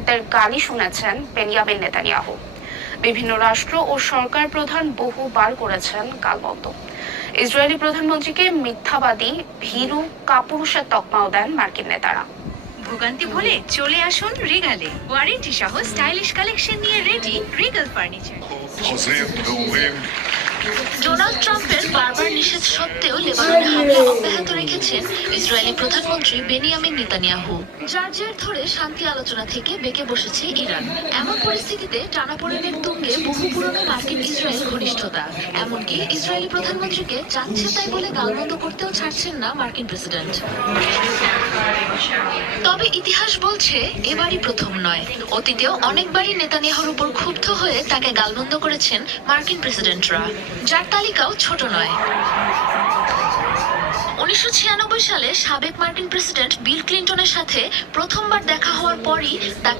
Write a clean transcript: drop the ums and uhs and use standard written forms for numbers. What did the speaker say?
প্রেসিডেন্টের গালি শুনেছেন বেনিয়ামিন নেতানিয়াহু। বিভিন্ন রাষ্ট্র ও সরকার প্রধান বহুবার করেছেন গালমন্দ। ইসরায়েলি প্রধানমন্ত্রীকে মিথ্যাবাদী, ভীরু, কাপুরুষের তকমাও দেন মার্কিন নেতারা। ভোগান্তি ভুলে চলে আসুন রিগালে। ওয়ারেন্টি সহ স্টাইলিশ কালেকশন নিয়ে রেডি রিগাল ফার্নিচার। ডোনাল্ড ট্রাম্পের বারবার নিষেধ সত্ত্বেও লেবাননে হামলা অব্যাহত রেখেছেন ইসরায়েলি প্রধানমন্ত্রী বেনিয়ামিন নেতানিয়াহু। যার জের ধরে শান্তি আলোচনা থেকে বেঁকে বসেছে ইরান। এমন পরিস্থিতিতে টানাপোড়েনের তুঙ্গে বহু পুরনো মার্কিন ইসরায়েল ঘনিষ্ঠতা। এমনকি ইসরায়েলি প্রধানমন্ত্রীকে যাচ্ছে তাই বলে গালমন্দ করতেও ছাড়ছেন না মার্কিন প্রেসিডেন্ট। তবে ইতিহাস বলছে এবারই প্রথম নয়। অতীতেও অনেকবারই নেতানিয়াহুর উপর ক্ষুব্ধ হয়ে তাকে গালমন্দ করেছেন মার্কিন প্রেসিডেন্টরা, যার তালিকাও ছোট নয়। 1996 সালে সাবেক মার্কিন প্রেসিডেন্ট বিল ক্লিন্টনের সাথে প্রথমবার দেখা হওয়ার পরই তা